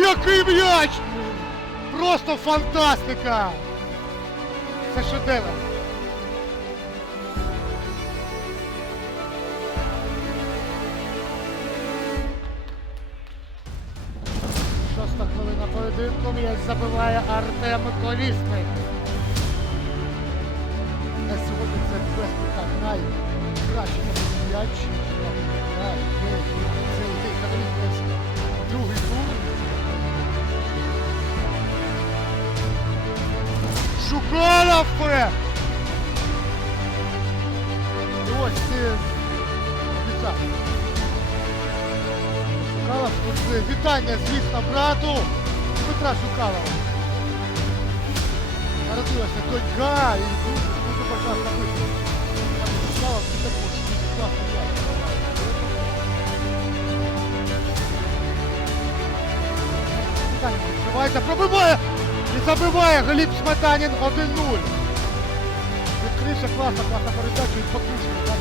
який м'яч! Просто фантастика! Це шедевр. Шоста хвилина поєдинку, м'яч забиває Артем Колісник. На сьогодні це без питань найкращий м'яч. І ось це вітання. Шукалов, тут вітання, звісно, брату Дмитра Шукалова. Народилася донька і дуже, бажана вийти. Шукалов це також дуже класно Вітання відкривається, пробиває забиває Гліб Сметанін 1-0. Відкрився класна, класна передача і покручує.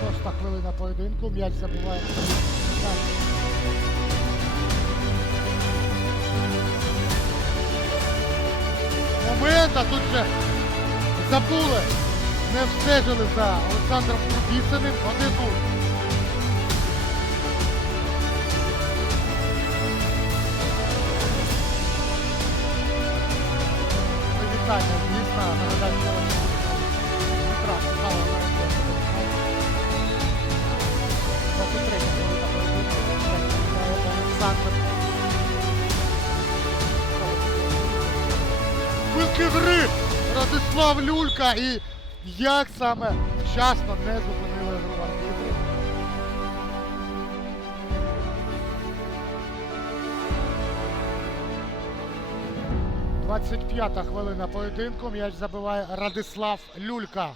Шоста хвилина поєдинку, м'яч забиває Гліб Сметанін. Момент, а тут же забули, не встежили за Олександром Трубіциним 1-0. Привітання, звісно, нагадаю, що Дмитра Михайлова на роботі. 23 хвилина поєдинку, Олександр. Хвилки гри! Радислав Люлька і як саме вчасно не зупинили 25-та хвилина поєдинку. М'яч забиває Радислав Люлька.